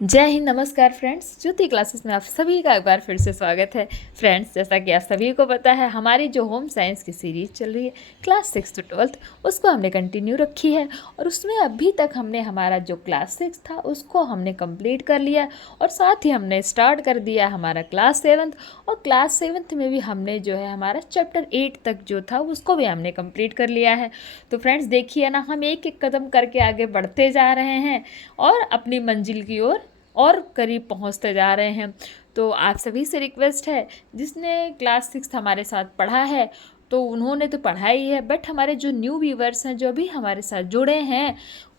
जय हिंद, नमस्कार फ्रेंड्स। ज्योति क्लासेस में आप सभी का एक बार फिर से स्वागत है। फ्रेंड्स, जैसा कि आप सभी को पता है, हमारी जो होम साइंस की सीरीज चल रही है क्लास 6 to 12, उसको हमने कंटिन्यू रखी है। और उसमें अभी तक हमने हमारा जो क्लास 6 था उसको हमने कंप्लीट कर लिया। और साथ ही हमने स्टार्ट कर दिया हमारा क्लास 7। और क्लास 7 में भी हमने जो है हमारा चैप्टर 8 तक जो था उसको भी हमने कंप्लीट कर लिया है। तो फ्रेंड्स देखिए ना, हम एक एक कदम करके आगे बढ़ते जा रहे हैं और अपनी मंजिल की ओर और करीब पहुंचते जा रहे हैं। तो आप सभी से रिक्वेस्ट है, जिसने क्लास 6 हमारे साथ पढ़ा है तो उन्होंने तो पढ़ा ही है, बट हमारे जो न्यू व्यूवर्स हैं जो भी हमारे साथ जुड़े हैं,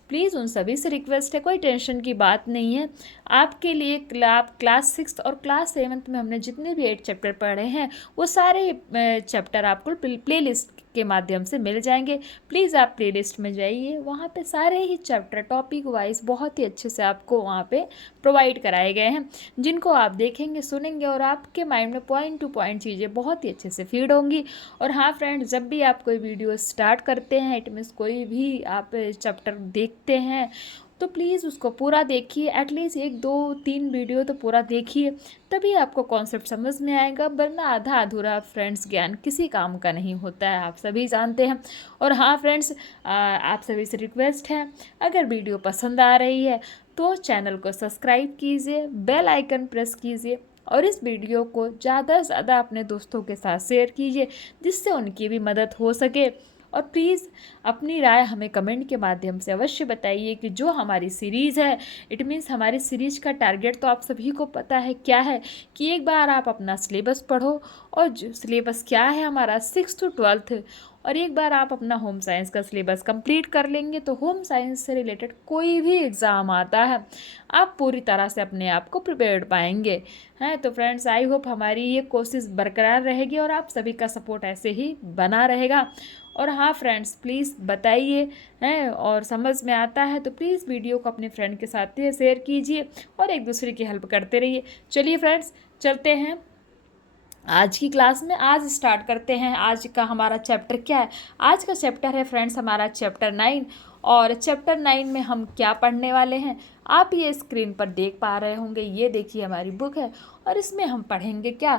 प्लीज़ उन सभी से रिक्वेस्ट है, कोई टेंशन की बात नहीं है। आपके लिए क्लास 6 और क्लास 7 में हमने जितने भी 8 चैप्टर पढ़े हैं वो सारे चैप्टर आपको प्ले लिस्ट के माध्यम से मिल जाएंगे। प्लीज़ आप प्ले लिस्ट में जाइए, वहाँ पे सारे ही चैप्टर टॉपिक वाइज बहुत ही अच्छे से आपको वहाँ पे प्रोवाइड कराए गए हैं, जिनको आप देखेंगे सुनेंगे और आपके माइंड में पॉइंट टू पॉइंट चीज़ें बहुत ही अच्छे से फीड होंगी। और हाँ फ्रेंड्स, जब भी आप कोई वीडियो स्टार्ट करते हैं, इट मीन्स कोई भी आप चैप्टर देखते हैं, तो प्लीज़ उसको पूरा देखिए। एटलीस्ट 1 2 3 वीडियो तो पूरा देखिए, तभी आपको कॉन्सेप्ट समझ में आएगा। वरना आधा अधूरा फ्रेंड्स ज्ञान किसी काम का नहीं होता है, आप सभी जानते हैं। और हाँ फ्रेंड्स, आप सभी से रिक्वेस्ट है, अगर वीडियो पसंद आ रही है तो चैनल को सब्सक्राइब कीजिए, बेल आइकन प्रेस कीजिए और इस वीडियो को ज़्यादा से ज़्यादा अपने दोस्तों के साथ शेयर कीजिए, जिससे उनकी भी मदद हो सके। और प्लीज़ अपनी राय हमें कमेंट के माध्यम से अवश्य बताइए कि जो हमारी सीरीज़ है, इट मीन्स हमारी सीरीज का टारगेट तो आप सभी को पता है क्या है, कि एक बार आप अपना सिलेबस पढ़ो। और जो सिलेबस क्या है हमारा 6 to 12, और एक बार आप अपना होम साइंस का सिलेबस कंप्लीट कर लेंगे तो होम साइंस से रिलेटेड कोई भी एग्ज़ाम आता है आप पूरी तरह से अपने आप को प्रिपेयर्ड पाएंगे हैं। तो फ्रेंड्स, आई होप हमारी ये कोशिश बरकरार रहेगी और आप सभी का सपोर्ट ऐसे ही बना रहेगा। और हाँ फ्रेंड्स, प्लीज़ बताइए हैं, और समझ में आता है तो प्लीज़ वीडियो को अपने फ्रेंड के साथ शेयर कीजिए और एक दूसरे की हेल्प करते रहिए। चलिए फ्रेंड्स, चलते हैं आज की क्लास में। आज स्टार्ट करते हैं। आज का हमारा चैप्टर क्या है? आज का चैप्टर है फ्रेंड्स हमारा चैप्टर 9। और चैप्टर 9 में हम क्या पढ़ने वाले हैं, आप ये स्क्रीन पर देख पा रहे होंगे। ये देखिए हमारी बुक है और इसमें हम पढ़ेंगे क्या,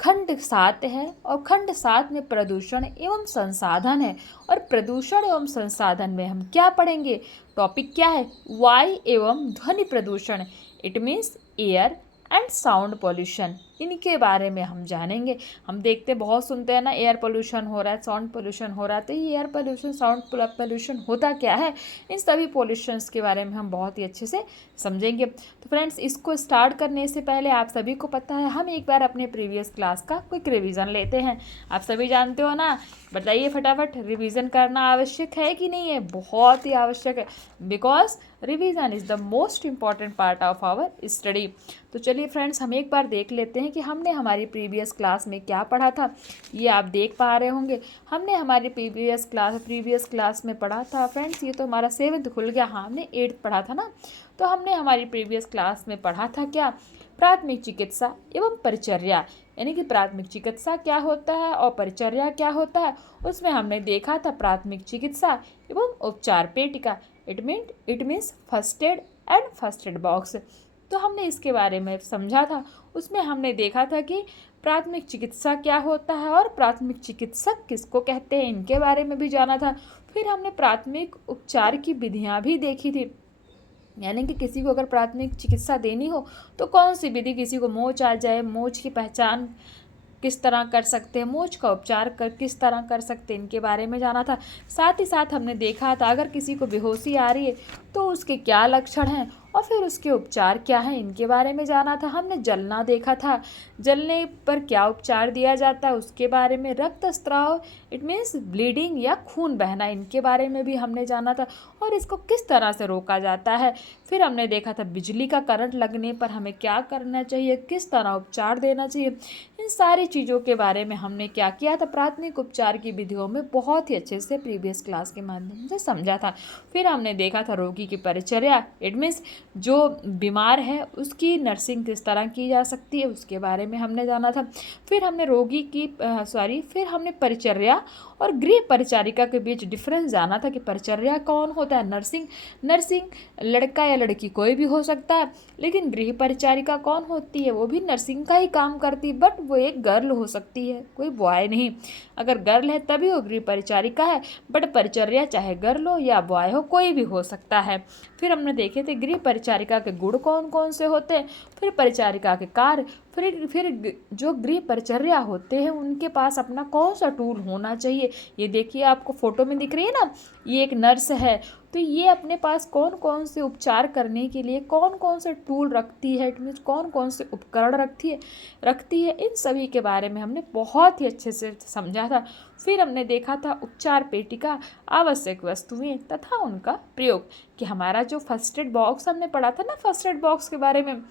खंड 7 है। और खंड 7 में प्रदूषण एवं संसाधन है। और प्रदूषण एवं संसाधन में हम क्या पढ़ेंगे, टॉपिक क्या है, वायु एवं ध्वनि प्रदूषण, it means air and sound pollution, इनके बारे में हम जानेंगे। हम देखते बहुत सुनते हैं ना, एयर पोल्यूशन हो रहा है, साउंड पोल्यूशन हो रहा है। तो ये एयर पोल्यूशन, साउंड पोल्यूशन होता क्या है, इन सभी पोल्यूशंस के बारे में हम बहुत ही अच्छे से समझेंगे। तो फ्रेंड्स, इसको स्टार्ट करने से पहले आप सभी को पता है, हम एक बार अपने प्रीवियस क्लास का क्विक रिवीजन लेते हैं। आप सभी जानते हो ना, बताइए फटाफट, रिवीजन करना आवश्यक है कि नहीं है? बहुत ही आवश्यक है, because revision is the most important part of our study. तो चलिए फ्रेंड्स, हम एक बार देख लेते हैं कि हमने हमारी प्रीवियस क्लास में क्या पढ़ा था। ये आप देख पा रहे होंगे, हमने हमारी प्रीवियस क्लास में पढ़ा था फ्रेंड्स। ये तो हमारा 7th खुल गया, हाँ हमने 8th पढ़ा था ना। तो हमने हमारी प्रीवियस क्लास में पढ़ा था क्या, प्राथमिक चिकित्सा एवं परिचर्या, यानी कि प्राथमिक चिकित्सा क्या होता है और परिचर्या क्या होता है। उसमें हमने देखा था प्राथमिक चिकित्सा एवं उपचार पेटिका, it means first aid and first aid box. तो हमने इसके बारे में समझा था। उसमें हमने देखा था कि प्राथमिक चिकित्सा क्या होता है और प्राथमिक चिकित्सक किसको कहते हैं, इनके बारे में भी जाना था। फिर हमने प्राथमिक उपचार की विधियां भी देखी थी, यानी कि किसी को अगर प्राथमिक चिकित्सा देनी हो तो कौन सी विधि, किसी को मोच आ जाए, मोच की पहचान किस तरह कर सकते हैं, मोच का उपचार किस तरह कर सकते हैं, इनके बारे में जाना था। साथ ही साथ हमने देखा था अगर किसी को बेहोशी आ रही है तो उसके क्या लक्षण हैं और फिर उसके उपचार क्या हैं, इनके बारे में जाना था। हमने जलना देखा था, जलने पर क्या उपचार दिया जाता है उसके बारे में। रक्तस्राव, इट मीन्स ब्लीडिंग या खून बहना, इनके बारे में भी हमने जाना था और इसको किस तरह से रोका जाता है। फिर हमने देखा था बिजली का करंट लगने पर हमें क्या करना चाहिए, किस तरह उपचार देना चाहिए। इन सारी चीज़ों के बारे में हमने क्या किया था, प्राथमिक उपचार की विधियों में बहुत ही अच्छे से प्रीवियस क्लास के माध्यम से समझा था। फिर हमने देखा था रोगी की परिचर्या, इट मीन्स जो बीमार है उसकी नर्सिंग किस तरह की जा सकती है उसके बारे में हमने जाना था। फिर हमने रोगी की फिर हमने परिचर्या और गृह परिचारिका के बीच डिफरेंस जाना था कि परिचर्या कौन होता है। नर्सिंग लड़का या लड़की कोई भी हो सकता है, लेकिन गृह परिचारिका कौन होती है, वो भी नर्सिंग का ही काम करती है, बट वो एक गर्ल हो सकती है, कोई बॉय नहीं। अगर गर्ल है तभी वो गृह परिचारिका है, बट परिचर्या चाहे गर्ल हो या बॉय हो कोई भी हो सकता है। फिर हमने देखे थे गृह परिचारिका के गुण कौन कौन से होते हैं, फिर परिचारिका के कार्य, फिर जो गृह परिचर्या होते हैं उनके पास अपना कौन सा टूल होना चाहिए। ये देखिए आपको फोटो में दिख रही है ना, ये एक नर्स है, तो ये अपने पास कौन कौन से उपचार करने के लिए कौन कौन से टूल रखती है, इट मीन्स कौन कौन से उपकरण रखती है, इन सभी के बारे में हमने बहुत ही अच्छे से समझा था। फिर हमने देखा था उपचार पेटिका, आवश्यक वस्तुएं तथा उनका प्रयोग, कि हमारा जो फर्स्ट एड बॉक्स हमने पढ़ा था ना, फर्स्ट एड बॉक्स के बारे में,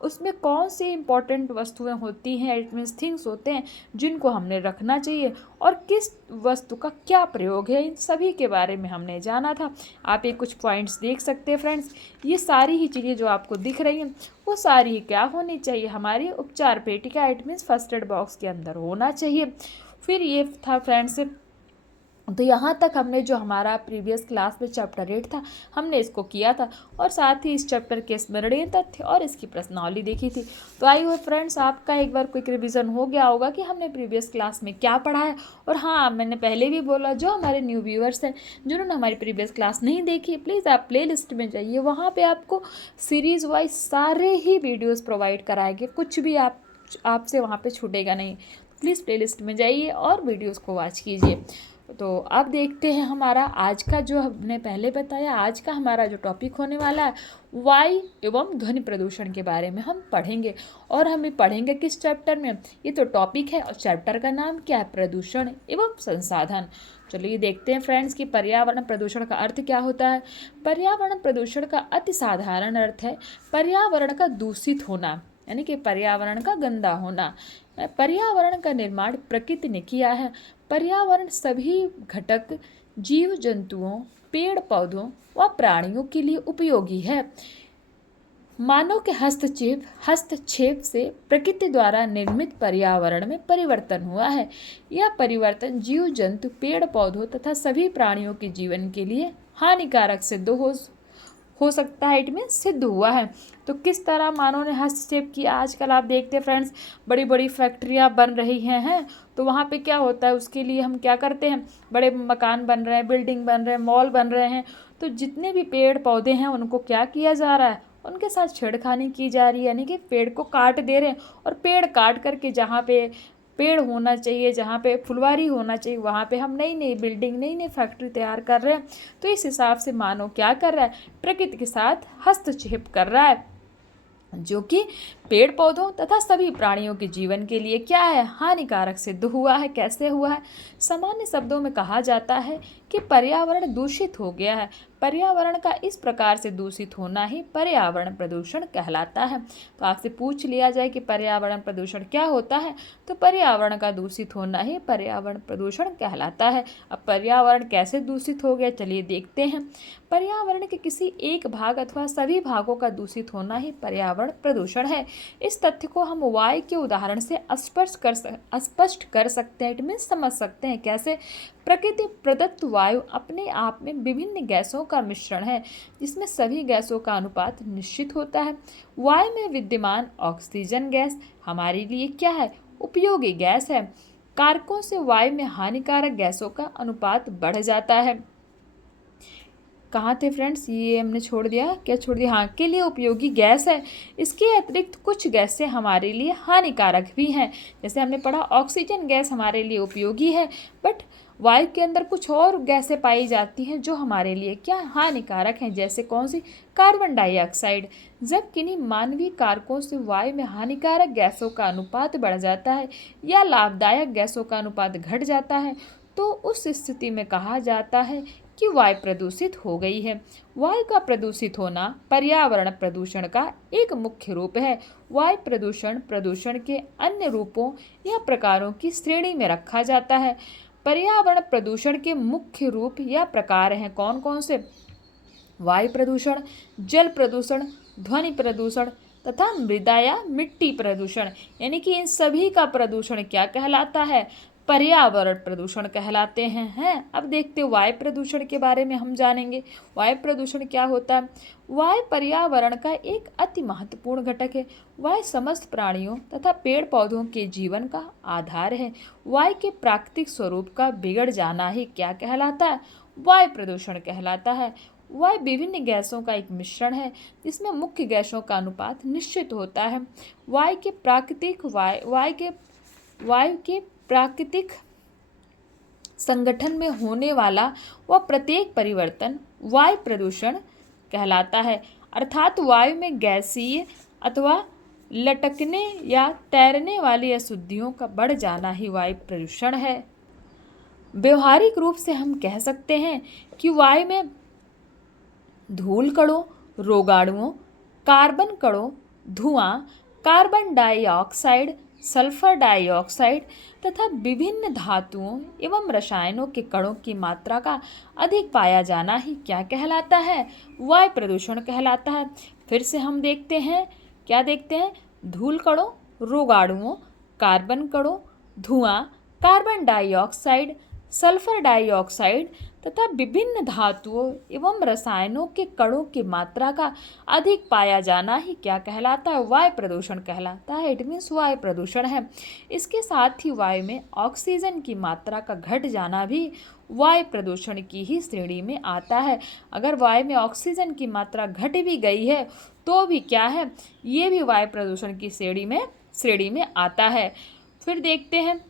उसमें कौन सी इंपॉर्टेंट वस्तुएं होती हैं, इट मीन्स थिंग्स होते हैं जिनको हमने रखना चाहिए, और किस वस्तु का क्या प्रयोग है, इन सभी के बारे में हमने जाना था। आप ये कुछ पॉइंट्स देख सकते हैं फ्रेंड्स, ये सारी ही चीज़ें जो आपको दिख रही हैं वो सारी ही क्या होनी चाहिए, हमारी उपचार पेटिका, it means first aid box के अंदर होना चाहिए। फिर ये था फ्रेंड्स, तो यहाँ तक हमने जो हमारा प्रीवियस क्लास में चैप्टर 8 था हमने इसको किया था, और साथ ही इस चैप्टर के स्मरणीय तथ्य और इसकी प्रश्नावली देखी थी। तो आई होप फ्रेंड्स आपका एक बार क्विक रिवीजन हो गया होगा कि हमने प्रीवियस क्लास में क्या पढ़ा है। और हाँ, मैंने पहले भी बोला, जो हमारे न्यू व्यूअर्स हैं जिन्होंने हमारी प्रीवियस क्लास नहीं देखी, प्लीज़ आप प्ले लिस्ट में जाइए, वहाँ पर आपको सीरीज़ वाइज सारे ही वीडियोज़ प्रोवाइड कराएंगे, कुछ भी आपसे वहाँ पर छूटेगा नहीं। प्लीज़ प्ले लिस्ट में जाइए और वीडियोज़ को वॉच कीजिए। तो अब देखते हैं हमारा आज का, जो हमने पहले बताया, आज का हमारा जो टॉपिक होने वाला है वायु एवं ध्वनि प्रदूषण के बारे में हम पढ़ेंगे। और हम पढ़ेंगे किस चैप्टर में, ये तो टॉपिक है और चैप्टर का नाम क्या है, प्रदूषण एवं संसाधन। चलिए देखते हैं फ्रेंड्स कि पर्यावरण प्रदूषण का अर्थ क्या होता है। पर्यावरण प्रदूषण का अति साधारण अर्थ है पर्यावरण का दूषित होना, यानी कि पर्यावरण का गंदा होना। पर्यावरण का निर्माण प्रकृति ने किया है। पर्यावरण सभी घटक जीव जंतुओं, पेड़ पौधों व प्राणियों के लिए उपयोगी है। मानव के हस्तक्षेप से प्रकृति द्वारा निर्मित पर्यावरण में परिवर्तन हुआ है। यह परिवर्तन जीव जंतु, पेड़ पौधों तथा सभी प्राणियों के जीवन के लिए हानिकारक सिद्ध हो सकता है, इनमें सिद्ध हुआ है। तो किस तरह मानव ने हस्तक्षेप किया, आजकल आप देखते हैं फ्रेंड्स बड़ी बड़ी फैक्ट्रियाँ बन रही हैं तो वहाँ पे क्या होता है, उसके लिए हम क्या करते हैं, बड़े मकान बन रहे हैं, बिल्डिंग बन रहे हैं, मॉल बन रहे हैं, तो जितने भी पेड़ पौधे हैं उनको क्या किया जा रहा है, उनके साथ छेड़खानी की जा रही है, यानी कि पेड़ को काट दे रहे हैं। और पेड़ काट करके जहाँ पे पेड़ होना चाहिए, जहाँ पे फुलवारी होना चाहिए, वहाँ पे हम नई नई बिल्डिंग, नई नई फैक्ट्री तैयार कर रहे हैं। तो इस हिसाब से मानव क्या कर रहा है, प्रकृति के साथ हस्तक्षेप कर रहा है, जो कि पेड़ पौधों तथा सभी प्राणियों के जीवन के लिए क्या है, हानिकारक सिद्ध हुआ है। कैसे हुआ है, सामान्य शब्दों में कहा जाता है कि पर्यावरण दूषित हो गया है। पर्यावरण का इस प्रकार से दूषित होना ही पर्यावरण प्रदूषण कहलाता है। तो आपसे पूछ लिया जाए कि पर्यावरण प्रदूषण क्या होता है, तो पर्यावरण का दूषित होना ही पर्यावरण प्रदूषण कहलाता है। अब पर्यावरण कैसे दूषित हो गया, चलिए देखते हैं। पर्यावरण के किसी एक भाग अथवा सभी भागों का दूषित होना ही पर्यावरण प्रदूषण है। इस तथ्य को हम वायु के उदाहरण से स्पष्ट कर सकते हैं, इट मीन्स समझ सकते हैं। कैसे, प्रकृति प्रदत्त वायु अपने आप में विभिन्न गैसों का मिश्रण है, जिसमें सभी गैसों का अनुपात निश्चित होता है। वायु में विद्यमान ऑक्सीजन गैस हमारे लिए क्या है, उपयोगी गैस है। कारकों से वायु में हानिकारक गैसों का अनुपात बढ़ जाता है। कहाँ थे फ्रेंड्स, ये हमने छोड़ दिया, क्या छोड़ दिया, हाँ, के लिए उपयोगी गैस है। इसके अतिरिक्त कुछ गैसें हमारे लिए हानिकारक भी हैं। जैसे हमने पढ़ा ऑक्सीजन गैस हमारे लिए उपयोगी है, बट वायु के अंदर कुछ और गैसें पाई जाती हैं जो हमारे लिए क्या हानिकारक हैं। जैसे कौन सी, कार्बन डाइऑक्साइड। जब किन्हीं मानवीय कारकों से वायु में हानिकारक गैसों का अनुपात बढ़ जाता है या लाभदायक गैसों का अनुपात घट जाता है, तो उस स्थिति में कहा जाता है कि वायु प्रदूषित हो गई है। वायु का प्रदूषित होना पर्यावरण प्रदूषण का एक मुख्य रूप है। वायु प्रदूषण के अन्य रूपों या प्रकारों की श्रेणी में रखा जाता है। पर्यावरण प्रदूषण के मुख्य रूप या प्रकार हैं कौन कौन से, वायु प्रदूषण, जल प्रदूषण, ध्वनि प्रदूषण तथा मृदा या मिट्टी प्रदूषण, यानी कि इन सभी का प्रदूषण क्या कहलाता है? पर्यावरण प्रदूषण कहलाते हैं। अब देखते हैं वायु प्रदूषण के बारे में हम जानेंगे। वायु प्रदूषण क्या होता है? वायु पर्यावरण का एक अति महत्वपूर्ण घटक है। वायु समस्त प्राणियों तथा पेड़ पौधों के जीवन का आधार है। वायु के प्राकृतिक स्वरूप का बिगड़ जाना ही क्या कहलाता है? वायु प्रदूषण कहलाता है। वायु विभिन्न गैसों का एक मिश्रण है जिसमें मुख्य गैसों का अनुपात निश्चित होता है। वायु के प्राकृतिक संगठन में होने वाला वह प्रत्येक परिवर्तन वायु प्रदूषण कहलाता है। अर्थात वायु में गैसीय अथवा लटकने या तैरने वाली अशुद्धियों का बढ़ जाना ही वायु प्रदूषण है। व्यवहारिक रूप से हम कह सकते हैं कि वायु में धूल कणों, रोगाणुओं, कार्बन कणों, धुआं, कार्बन डाइऑक्साइड, सल्फर डाइऑक्साइड तथा विभिन्न धातुओं एवं रसायनों के कणों की मात्रा का अधिक पाया जाना ही क्या कहलाता है? वायु प्रदूषण कहलाता है। फिर से हम देखते हैं, क्या देखते हैं? धूल कणों, रोगाणुओं, कार्बन कणों, धुआं, कार्बन डाइऑक्साइड, सल्फर डाइऑक्साइड तथा विभिन्न धातुओं एवं रसायनों के कणों की मात्रा का अधिक पाया जाना ही क्या कहलाता है? वायु प्रदूषण कहलाता है। इट मीन्स वायु प्रदूषण है। इसके साथ ही वायु में ऑक्सीजन की मात्रा का घट जाना भी वायु प्रदूषण की ही श्रेणी में आता है। अगर वायु में ऑक्सीजन की मात्रा घट भी गई है तो भी क्या है? ये भी वायु प्रदूषण की श्रेणी में आता है। फिर देखते हैं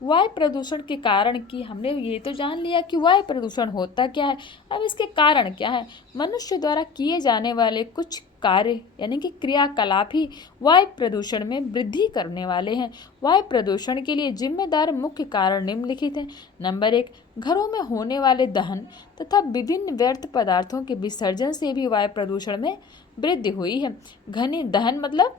वायु प्रदूषण के कारण की हमने ये तो जान लिया कि वायु प्रदूषण होता क्या है। अब इसके कारण क्या है? मनुष्य द्वारा किए जाने वाले कुछ कार्य यानी कि क्रियाकलाप ही वायु प्रदूषण में वृद्धि करने वाले हैं। वायु प्रदूषण के लिए जिम्मेदार मुख्य कारण निम्नलिखित हैं। नंबर 1, घरों में होने वाले दहन तथा विभिन्न व्यर्थ पदार्थों के विसर्जन से भी वायु प्रदूषण में वृद्धि हुई है। घनी दहन मतलब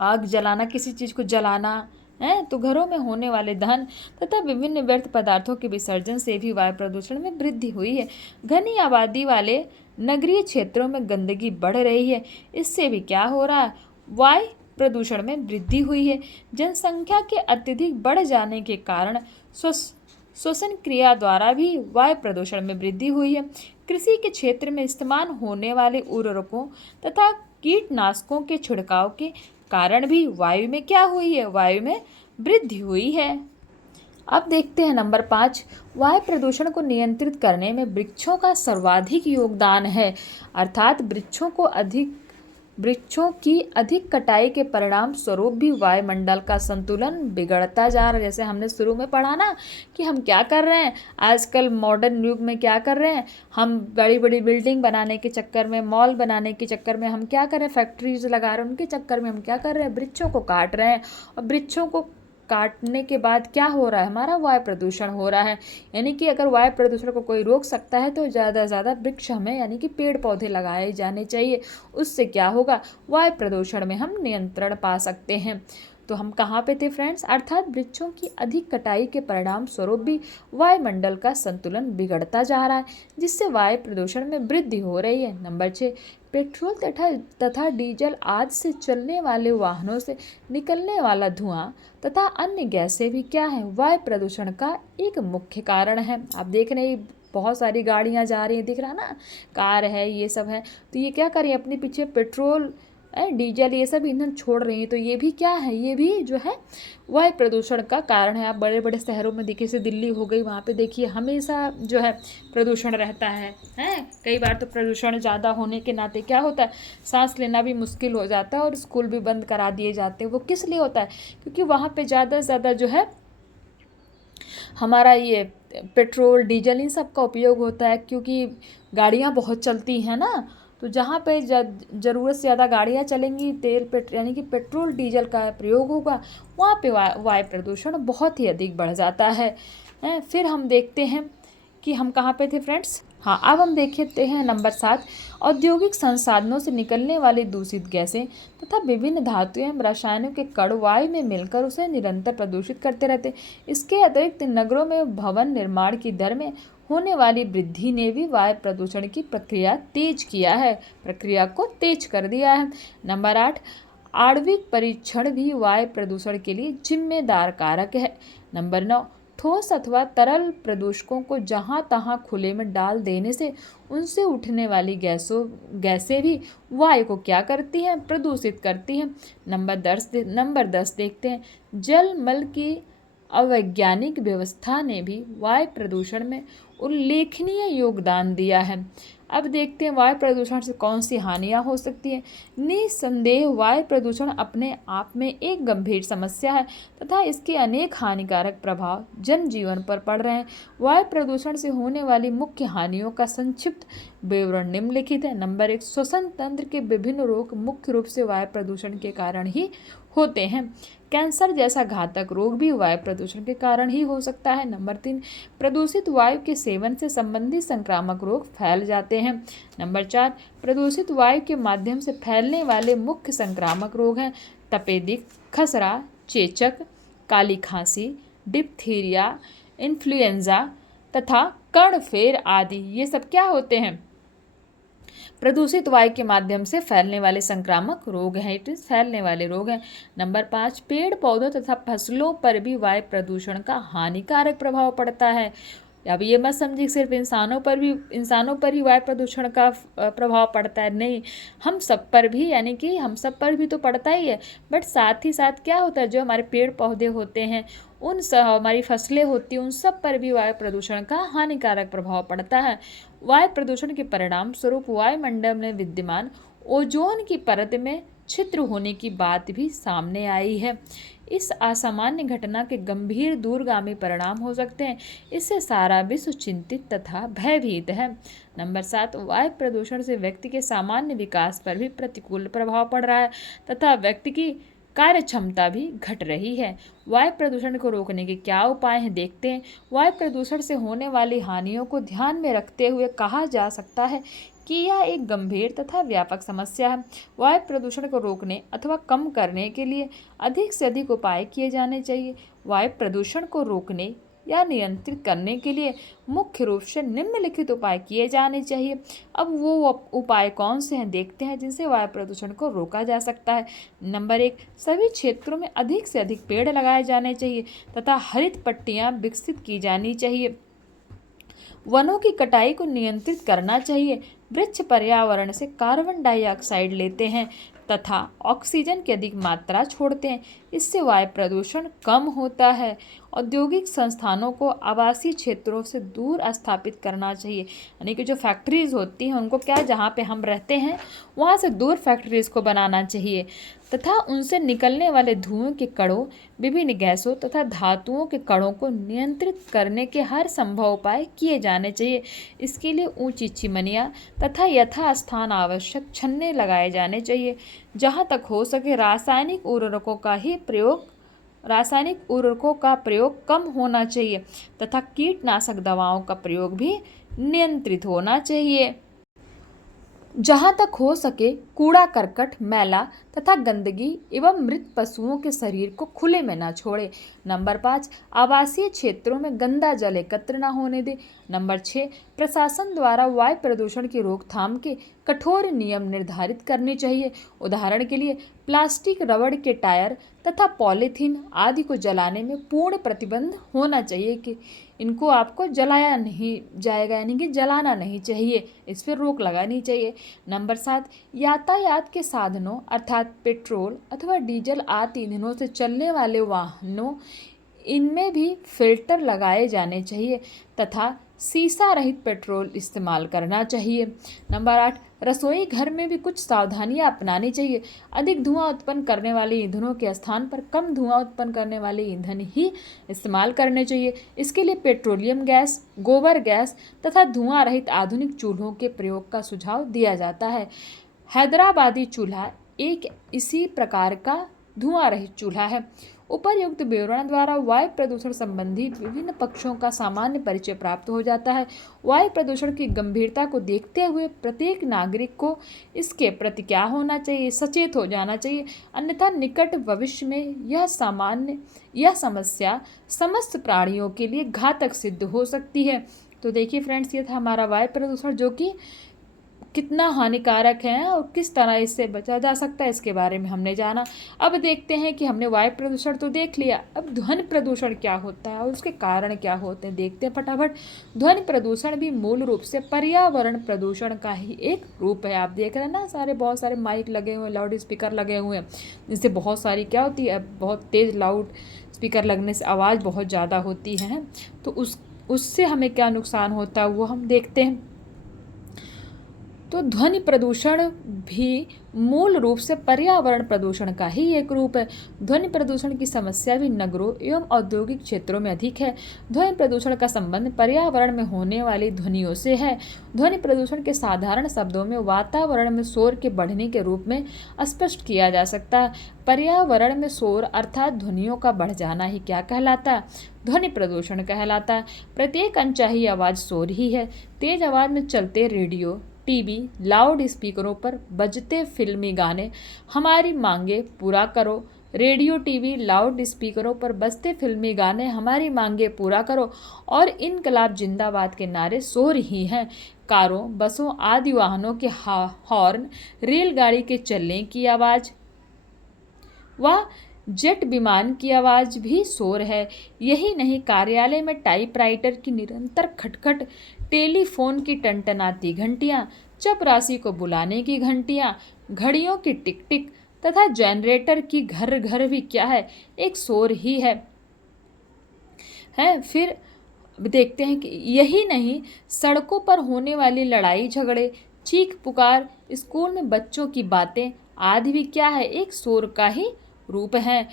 आग जलाना, किसी चीज़ को जलाना है, तो घरों में होने वाले दहन तथा विभिन्न व्यर्थ पदार्थों के विसर्जन से भी वायु प्रदूषण में वृद्धि हुई है। घनी आबादी वाले नगरीय क्षेत्रों में गंदगी बढ़ रही है, इससे भी क्या हो रहा है? वायु प्रदूषण में वृद्धि हुई है। जनसंख्या के अत्यधिक बढ़ जाने के कारण श्वसन क्रिया द्वारा भी वायु प्रदूषण में वृद्धि हुई है। कृषि के क्षेत्र में इस्तेमाल होने वाले उर्वरकों तथा कीटनाशकों के छिड़काव के कारण भी वायु में क्या हुई है? वायु में वृद्धि हुई है। अब देखते हैं नंबर 5, वायु प्रदूषण को नियंत्रित करने में वृक्षों का सर्वाधिक योगदान है। अर्थात वृक्षों की अधिक कटाई के परिणाम स्वरूप भी वायुमंडल का संतुलन बिगड़ता जा रहा है। जैसे हमने शुरू में पढ़ा ना कि हम क्या कर रहे हैं आजकल मॉडर्न युग में, क्या कर रहे हैं हम? बड़ी बड़ी बिल्डिंग बनाने के चक्कर में, मॉल बनाने के चक्कर में हम क्या कर रहे हैं? फैक्ट्रीज लगा रहे हैं, उनके चक्कर में हम क्या कर रहे हैं? वृक्षों को काट रहे हैं। और वृक्षों को काटने के बाद क्या हो रहा है? हमारा वायु प्रदूषण हो रहा है। यानी कि अगर वायु प्रदूषण को कोई रोक सकता है तो ज़्यादा से ज़्यादा वृक्ष हमें यानी कि पेड़ पौधे लगाए जाने चाहिए। उससे क्या होगा? वायु प्रदूषण में हम नियंत्रण पा सकते हैं। तो हम कहाँ पे थे फ्रेंड्स? अर्थात वृक्षों की अधिक कटाई के परिणाम स्वरूप भी वायुमंडल का संतुलन बिगड़ता जा रहा है, जिससे वायु प्रदूषण में वृद्धि हो रही है। नंबर 6, पेट्रोल तथा डीजल आदि से चलने वाले वाहनों से निकलने वाला धुआं तथा अन्य गैसें भी क्या है? वायु प्रदूषण का एक मुख्य कारण है। आप देख रहे हैं बहुत सारी गाड़ियां जा रही हैं, दिख रहा ना, कार है, ये सब है, तो ये क्या कर रही है? अपने पीछे पेट्रोल डीजल ये सब ईंधन छोड़ रही हैं। तो ये भी क्या है? ये भी जो है वायु प्रदूषण का कारण है। आप बड़े बड़े शहरों में देखिए, जैसे दिल्ली हो गई, वहाँ पे देखिए हमेशा जो है प्रदूषण रहता है। कई बार तो प्रदूषण ज़्यादा होने के नाते क्या होता है, सांस लेना भी मुश्किल हो जाता है और स्कूल भी बंद करा दिए जाते हैं। वो किस लिए होता है? क्योंकि वहाँ पर ज़्यादा से ज़्यादा जो है हमारा ये पेट्रोल डीजल इन सब का उपयोग होता है, क्योंकि गाड़ियाँ बहुत चलती हैं ना, तो जहाँ पे ज़रूरत से ज़्यादा गाड़ियाँ चलेंगी, यानी कि पेट्रोल डीजल का प्रयोग होगा, वहाँ पे वायु प्रदूषण बहुत ही अधिक बढ़ जाता है। फिर हम देखते हैं कि हम कहाँ पे थे फ्रेंड्स? हाँ, अब हम देखते हैं नंबर 7, औद्योगिक संसाधनों से निकलने वाली दूषित गैसें तथा विभिन्न धातुएं एवं रसायनों के कण वायु में मिलकर उसे निरंतर प्रदूषित करते रहते। इसके अतिरिक्त नगरों में भवन निर्माण की दर में होने वाली वृद्धि ने भी वायु प्रदूषण की प्रक्रिया को तेज कर दिया है। नंबर 8, आणविक परीक्षण भी वायु प्रदूषण के लिए जिम्मेदार कारक है। नंबर 9, ठोस अथवा तरल प्रदूषकों को जहां तहां खुले में डाल देने से उनसे उठने वाली गैसें भी वायु को क्या करती हैं, प्रदूषित करती हैं। नंबर 10 देखते हैं, जल मल की अवैज्ञानिक व्यवस्था ने भी वायु प्रदूषण में उल्लेखनीय योगदान दिया है। अब देखते हैं वायु प्रदूषण से कौन सी हानियां हो सकती हैं। निस्संदेह वायु प्रदूषण अपने आप में एक गंभीर समस्या है तथा इसके अनेक हानिकारक प्रभाव जनजीवन पर पड़ रहे हैं। वायु प्रदूषण से होने वाली मुख्य हानियों का संक्षिप्त विवरण निम्नलिखित है। नंबर 1, श्वसन तंत्र के विभिन्न रोग मुख्य रूप से वायु प्रदूषण के कारण ही होते हैं। कैंसर जैसा घातक रोग भी वायु प्रदूषण के कारण ही हो सकता है। नंबर 3, प्रदूषित वायु के सेवन से संबंधित संक्रामक रोग फैल जाते हैं। नंबर 4, प्रदूषित वायु के माध्यम से फैलने वाले मुख्य संक्रामक रोग हैं तपेदिक, खसरा, चेचक, काली खांसी, डिप्थीरिया, इन्फ्लुएंजा तथा कर्णफेर आदि। ये सब क्या होते हैं? प्रदूषित वायु के माध्यम से फैलने वाले संक्रामक रोग हैं। इट इज फैलने वाले रोग हैं। नंबर 5, पेड़ पौधों तथा फसलों पर भी वायु प्रदूषण का हानिकारक प्रभाव पड़ता है। अब ये मत समझिए सिर्फ इंसानों पर ही वायु प्रदूषण का प्रभाव पड़ता है, नहीं, हम सब पर भी, यानी कि हम सब पर भी तो पड़ता ही है। बट साथ ही साथ क्या होता है, जो हमारे पेड़ पौधे होते हैं, हमारी फसलें होती हैं, उन सब पर भी वायु प्रदूषण का हानिकारक प्रभाव पड़ता है। वायु प्रदूषण के परिणाम स्वरूप वायुमंडल में विद्यमान ओजोन की परत में छिद्र होने की बात भी सामने आई है। इस असामान्य घटना के गंभीर दूरगामी परिणाम हो सकते हैं। इससे सारा विश्व चिंतित तथा भयभीत है। नंबर 7, वायु प्रदूषण से व्यक्ति के सामान्य विकास पर भी प्रतिकूल प्रभाव पड़ रहा है तथा व्यक्ति की कार्य क्षमता भी घट रही है। वायु प्रदूषण को रोकने के क्या उपाय हैं, देखते हैं। वायु प्रदूषण से होने वाली हानियों को ध्यान में रखते हुए कहा जा सकता है कि यह एक गंभीर तथा व्यापक समस्या है। वायु प्रदूषण को रोकने अथवा कम करने के लिए अधिक से अधिक उपाय किए जाने चाहिए। वायु प्रदूषण को रोकने या नियंत्रित करने के लिए मुख्य रूप से निम्नलिखित उपाय किए जाने चाहिए। अब वो उपाय कौन से हैं, देखते हैं जिनसे वायु प्रदूषण को रोका जा सकता है। नंबर 1, सभी क्षेत्रों में अधिक से अधिक पेड़ लगाए जाने चाहिए तथा हरित पट्टियां विकसित की जानी चाहिए। वनों की कटाई को नियंत्रित करना चाहिए। वृक्ष पर्यावरण से कार्बन डाइऑक्साइड लेते हैं तथा ऑक्सीजन की अधिक मात्रा छोड़ते हैं। इससे वायु प्रदूषण कम होता है। औद्योगिक संस्थानों को आवासीय क्षेत्रों से दूर स्थापित करना चाहिए, यानी कि जो फैक्ट्रीज होती हैं उनको क्या, जहाँ पे हम रहते हैं वहाँ से दूर फैक्ट्रीज को बनाना चाहिए तथा उनसे निकलने वाले धुएं के कणों, विभिन्न गैसों तथा धातुओं के कणों को नियंत्रित करने के हर संभव उपाय किए जाने चाहिए। इसके लिए ऊंची चिमनियाँ तथा यथास्थान आवश्यक छन्ने लगाए जाने चाहिए। जहाँ तक हो सके रासायनिक उर्वरकों का प्रयोग कम होना चाहिए तथा कीटनाशक दवाओं का प्रयोग भी नियंत्रित होना चाहिए। जहाँ तक हो सके कूड़ा करकट, मैला तथा गंदगी एवं मृत पशुओं के शरीर को खुले में न छोड़े। नंबर 5, आवासीय क्षेत्रों में गंदा जल एकत्र न होने दे। नंबर 6, प्रशासन द्वारा वायु प्रदूषण की रोकथाम के कठोर नियम निर्धारित करने चाहिए। उदाहरण के लिए प्लास्टिक, रबड़ के टायर तथा पॉलीथीन आदि को जलाने में पूर्ण प्रतिबंध होना चाहिए कि इनको आपको जलाया नहीं जाएगा, यानी कि जलाना नहीं चाहिए, इस पर रोक लगानी चाहिए। नंबर 7, यातायात के साधनों अर्थात पेट्रोल अथवा डीजल आदि ईंधनों से चलने वाले वाहनों, इनमें भी फिल्टर लगाए जाने चाहिए तथा शीशा रहित पेट्रोल इस्तेमाल करना चाहिए। नंबर 8, रसोई घर में भी कुछ सावधानियां अपनानी चाहिए। अधिक धुआं उत्पन्न करने वाले ईंधनों के स्थान पर कम धुआं उत्पन्न करने वाले ईंधन ही इस्तेमाल करने चाहिए। इसके लिए पेट्रोलियम गैस, गोबर गैस तथा धुआं रहित आधुनिक चूल्हों के प्रयोग का सुझाव दिया जाता है। हैदराबादी चूल्हा एक इसी प्रकार का धुआं रहित चूल्हा है। उपर्युक्त विवरण द्वारा वायु प्रदूषण संबंधी विभिन्न पक्षों का सामान्य परिचय प्राप्त हो जाता है। वायु प्रदूषण की गंभीरता को देखते हुए प्रत्येक नागरिक को इसके प्रति क्या होना चाहिए, सचेत हो जाना चाहिए, अन्यथा निकट भविष्य में यह समस्या समस्त प्राणियों के लिए घातक सिद्ध हो सकती है। तो देखिए फ्रेंड्स, ये था हमारा वायु प्रदूषण, जो कि कितना हानिकारक है और किस तरह इससे बचा जा सकता है, इसके बारे में हमने जाना। अब देखते हैं कि हमने वायु प्रदूषण तो देख लिया, अब ध्वनि प्रदूषण क्या होता है और उसके कारण क्या होते हैं, देखते हैं फटाफट। ध्वनि प्रदूषण भी मूल रूप से पर्यावरण प्रदूषण का ही एक रूप है। आप देख रहे हैं ना, बहुत सारे माइक लगे हुए हैं, लाउड स्पीकर लगे हुए हैं, जिससे बहुत सारी क्या होती है, बहुत तेज़ लाउड स्पीकर लगने से आवाज़ बहुत ज़्यादा होती है। तो उससे हमें क्या नुकसान होता है वो हम देखते हैं। तो ध्वनि प्रदूषण भी मूल रूप से पर्यावरण प्रदूषण का ही एक रूप है। ध्वनि प्रदूषण की समस्या भी नगरों एवं औद्योगिक क्षेत्रों में अधिक है। ध्वनि प्रदूषण का संबंध पर्यावरण में होने वाली ध्वनियों से है। ध्वनि प्रदूषण के साधारण शब्दों में वातावरण में शोर के बढ़ने के रूप में स्पष्ट किया जा सकता है। पर्यावरण में शोर अर्थात ध्वनियों का बढ़ जाना ही क्या कहलाता है, ध्वनि प्रदूषण कहलाता है। प्रत्येक अनचाही आवाज़ शोर ही है। तेज आवाज़ में चलते रेडियो, टीवी, लाउड स्पीकरों पर बजते फिल्मी गाने हमारी मांगे पूरा करो। रेडियो, टीवी, लाउड स्पीकरों पर बजते फिल्मी गाने हमारी मांगे पूरा करो और इनकलाब जिंदाबाद के नारे शोर ही हैं। कारों, बसों आदि वाहनों के हॉर्न, रेलगाड़ी के चलने की आवाज़ व जेट विमान की आवाज़ भी शोर है। यही नहीं, कार्यालय में टाइपराइटर की निरंतर खटखट, टेलीफोन की टनटनाती घंटियाँ, चपरासी को बुलाने की घंटियाँ, घड़ियों की टिक टिक तथा जनरेटर की घर घर भी क्या है, एक शोर ही है। फिर देखते हैं कि यही नहीं, सड़कों पर होने वाली लड़ाई झगड़े, चीख पुकार, स्कूल में बच्चों की बातें आदि भी क्या है, एक शोर का ही रूप है।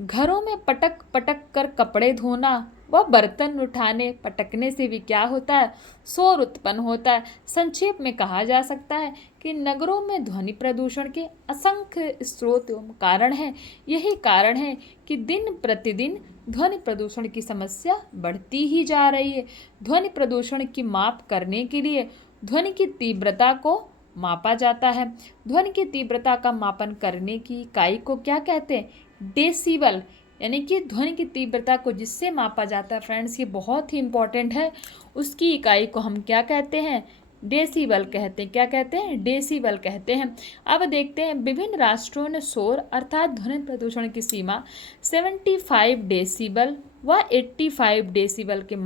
घरों में पटक पटक कर कपड़े धोना व बर्तन उठाने पटकने से भी क्या होता है, शोर उत्पन्न होता है। संक्षेप में कहा जा सकता है कि नगरों में ध्वनि प्रदूषण के असंख्य स्रोत एवं कारण हैं। यही कारण है कि दिन प्रतिदिन ध्वनि प्रदूषण की समस्या बढ़ती ही जा रही है। ध्वनि प्रदूषण की माप करने के लिए ध्वनि की तीव्रता को मापा जाता है। ध्वनि की तीव्रता का मापन करने की इकाई को क्या कहते हैं, डेसिबल, यानी कि ध्वनि की तीव्रता को जिससे मापा जाता है फ्रेंड्स, ये बहुत ही इंपॉर्टेंट है, उसकी इकाई को हम क्या कहते हैं, डेसिबल कहते हैं। क्या कहते हैं, डेसिबल कहते हैं। अब देखते हैं, विभिन्न राष्ट्रों ने शोर अर्थात ध्वनि प्रदूषण की सीमा 75 डेसिबल व 85 डेसिबल के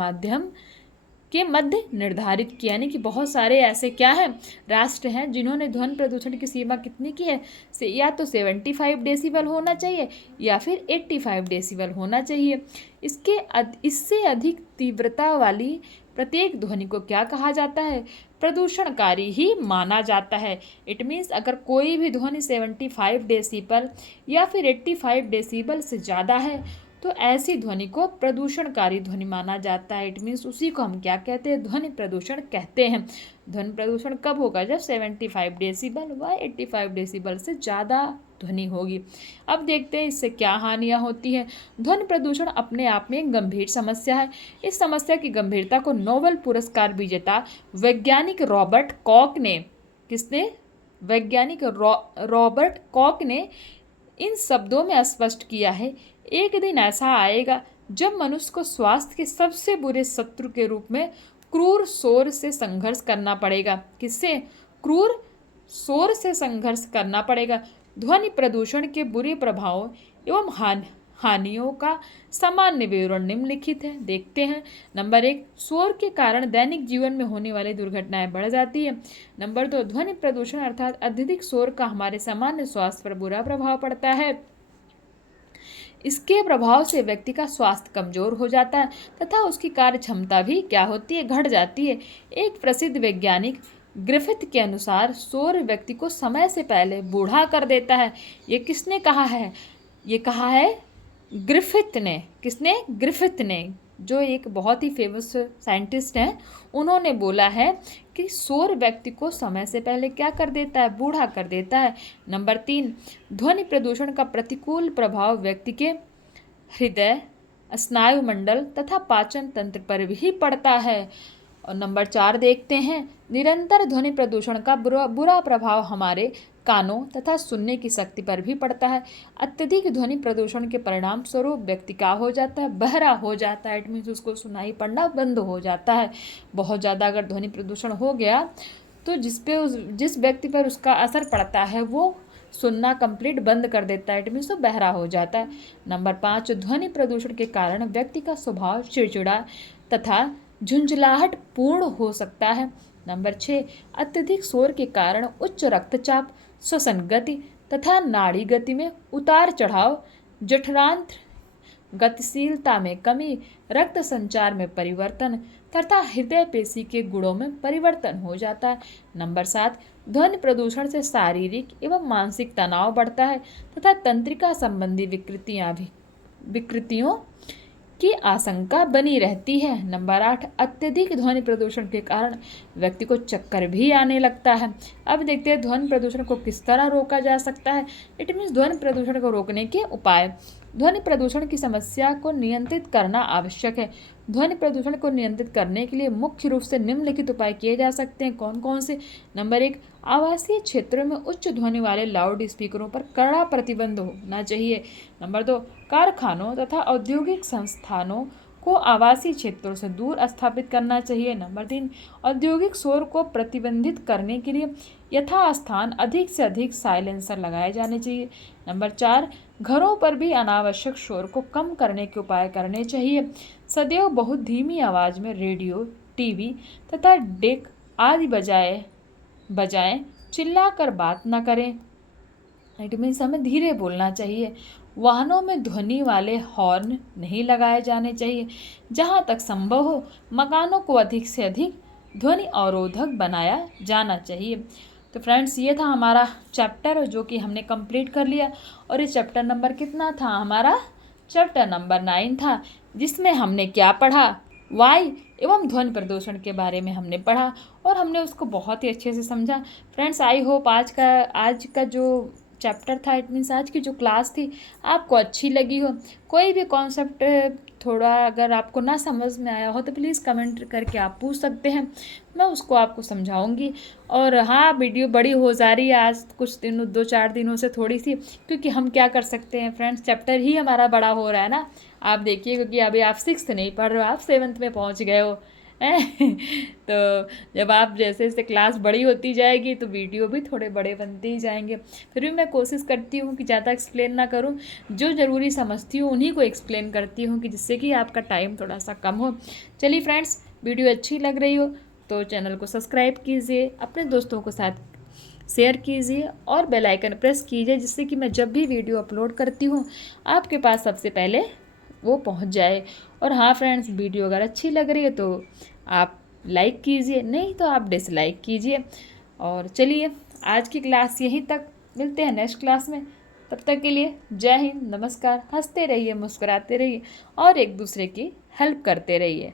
मध्य निर्धारित किया। यानी कि बहुत सारे ऐसे क्या है, राष्ट्र हैं जिन्होंने ध्वनि प्रदूषण की सीमा कितनी की है, या तो 75 डेसिबल होना चाहिए या फिर 85 डेसिबल होना चाहिए। इससे अधिक तीव्रता वाली प्रत्येक ध्वनि को क्या कहा जाता है, प्रदूषणकारी ही माना जाता है। इट मीन्स अगर कोई भी ध्वनि 75 डेसिबल या फिर 85 डेसिबल से ज़्यादा है तो ऐसी ध्वनि को प्रदूषणकारी ध्वनि माना जाता है। इट मीन्स उसी को हम क्या कहते हैं, ध्वनि प्रदूषण कहते हैं। ध्वनि प्रदूषण कब होगा, जब 75 डेसिबल व 85 डेसिबल से ज़्यादा ध्वनि होगी। अब देखते हैं इससे क्या हानियाँ होती हैं। ध्वनि प्रदूषण अपने आप में एक गंभीर समस्या है। इस समस्या की गंभीरता को नोबेल पुरस्कार विजेता वैज्ञानिक रॉबर्ट कॉक ने, किसने, वैज्ञानिक रॉबर्ट कॉक ने इन शब्दों में स्पष्ट किया है, एक दिन ऐसा आएगा जब मनुष्य को स्वास्थ्य के सबसे बुरे शत्रु के रूप में क्रूर शोर से संघर्ष करना पड़ेगा। किससे, क्रूर शोर से संघर्ष करना पड़ेगा। ध्वनि प्रदूषण के बुरे प्रभावों एवं हानियों का सामान्य विवरण निम्नलिखित है। देखते हैं। नंबर 1, शोर के कारण दैनिक जीवन में होने वाली दुर्घटनाएं बढ़ जाती है। नंबर 2, ध्वनि प्रदूषण अर्थात अत्यधिक शोर का हमारे सामान्य स्वास्थ्य पर बुरा प्रभाव पड़ता है। इसके प्रभाव से व्यक्ति का स्वास्थ्य कमजोर हो जाता है तथा उसकी कार्य क्षमता भी क्या होती है, घट जाती है। एक प्रसिद्ध वैज्ञानिक ग्रिफिथ के अनुसार शोर व्यक्ति को समय से पहले बूढ़ा कर देता है। ये किसने कहा है, ये कहा है ग्रिफिथ ने। किसने, ग्रिफिथ ने, जो एक बहुत ही फेमस साइंटिस्ट हैं, उन्होंने बोला है कि शोर व्यक्ति को समय से पहले क्या कर देता है, बूढ़ा कर देता है। नंबर 3, ध्वनि प्रदूषण का प्रतिकूल प्रभाव व्यक्ति के हृदय, स्नायुमंडल तथा पाचन तंत्र पर भी पड़ता है। और नंबर 4 देखते हैं, निरंतर ध्वनि प्रदूषण का बुरा प्रभाव हमारे कानों तथा सुनने की शक्ति पर भी पड़ता है। अत्यधिक ध्वनि प्रदूषण के परिणाम स्वरूप व्यक्ति क्या हो जाता है, बहरा हो जाता है। इट मीन्स उसको सुनाई पड़ना बंद हो जाता है। बहुत ज़्यादा अगर ध्वनि प्रदूषण हो गया तो जिस व्यक्ति पर उसका असर पड़ता है वो सुनना कंप्लीट बंद कर देता है। इट मीन्स वो बहरा हो जाता है। नंबर 5, ध्वनि प्रदूषण के कारण व्यक्ति का स्वभाव चिड़चिड़ा तथा झुंझलाहट पूर्ण हो सकता है। नंबर 6, अत्यधिक शोर के कारण उच्च रक्तचाप, श्वसन गति तथा नाड़ी गति में उतार चढ़ाव, जठरांत्र गतिशीलता में कमी, रक्त संचार में परिवर्तन तथा हृदय पेशी के गुणों में परिवर्तन हो जाता है। नंबर 7, ध्वनि प्रदूषण से शारीरिक एवं मानसिक तनाव बढ़ता है तथा तंत्रिका संबंधी विकृतियों की आशंका बनी रहती है। नंबर 8, अत्यधिक ध्वनि प्रदूषण के कारण व्यक्ति को चक्कर भी आने लगता है। अब देखते हैं ध्वनि प्रदूषण को किस तरह रोका जा सकता है। इट मीन्स ध्वनि प्रदूषण को रोकने के उपाय। ध्वनि प्रदूषण की समस्या को नियंत्रित करना आवश्यक है। ध्वनि प्रदूषण को नियंत्रित करने के लिए मुख्य रूप से निम्नलिखित उपाय किए जा सकते हैं। कौन कौन से? नंबर 1, आवासीय क्षेत्रों में उच्च ध्वनि वाले लाउड स्पीकरों पर कड़ा प्रतिबंध होना चाहिए। नंबर 2, कारखानों तथा औद्योगिक संस्थानों को आवासीय क्षेत्रों से दूर स्थापित करना चाहिए। नंबर 3, औद्योगिक शोर को प्रतिबंधित करने के लिए यथास्थान अधिक से अधिक साइलेंसर लगाए जाने चाहिए। नंबर 4, घरों पर भी अनावश्यक शोर को कम करने के उपाय करने चाहिए। सदैव बहुत धीमी आवाज़ में रेडियो, टीवी तथा डेक आदि बजाएं, चिल्लाकर बात न करें। इट मीन्स हमें धीरे बोलना चाहिए। वाहनों में ध्वनि वाले हॉर्न नहीं लगाए जाने चाहिए। जहाँ तक संभव हो मकानों को अधिक से अधिक ध्वनि अवरोधक बनाया जाना चाहिए। तो फ्रेंड्स, ये था हमारा चैप्टर जो कि हमने कंप्लीट कर लिया। और ये चैप्टर नंबर कितना था हमारा? चैप्टर नंबर 9 था, जिसमें हमने क्या पढ़ा? वायु एवं ध्वनि प्रदूषण के बारे में हमने पढ़ा और हमने उसको बहुत ही अच्छे से समझा। फ्रेंड्स, आई होप आज का जो चैप्टर था, इट मीन्स आज की जो क्लास थी, आपको अच्छी लगी हो। कोई भी कॉन्सेप्ट थोड़ा अगर आपको ना समझ में आया हो तो प्लीज़ कमेंट करके आप पूछ सकते हैं, मैं उसको आपको समझाऊंगी। और हाँ, वीडियो बड़ी हो जा रही है आज कुछ दिनों 2-4 दिनों से थोड़ी सी, क्योंकि हम क्या कर सकते हैं फ्रेंड्स, चैप्टर ही हमारा बड़ा हो रहा है ना। आप देखिए, क्योंकि अभी आप 6th नहीं पढ़ रहे हो, आप 7th में पहुँच गए हो तो जब आप जैसे जैसे क्लास बड़ी होती जाएगी तो वीडियो भी थोड़े बड़े बनते ही जाएंगे। फिर भी मैं कोशिश करती हूँ कि ज़्यादा एक्सप्लेन ना करूँ, जो ज़रूरी समझती हूँ उन्हीं को एक्सप्लेन करती हूँ, कि जिससे कि आपका टाइम थोड़ा सा कम हो। चलिए फ्रेंड्स, वीडियो अच्छी लग रही हो तो चैनल को सब्सक्राइब कीजिए, अपने दोस्तों के साथ शेयर कीजिए और बेल आइकन प्रेस कीजिए, जिससे कि मैं जब भी वीडियो अपलोड करती हूँ आपके पास सबसे पहले वो पहुंच जाए। और हाँ फ्रेंड्स, वीडियो अगर अच्छी लग रही है तो आप लाइक कीजिए, नहीं तो आप डिसलाइक कीजिए। और चलिए, आज की क्लास यहीं तक, मिलते हैं नेक्स्ट क्लास में। तब तक के लिए जय हिंद, नमस्कार। हंसते रहिए, मुस्कुराते रहिए और एक दूसरे की हेल्प करते रहिए।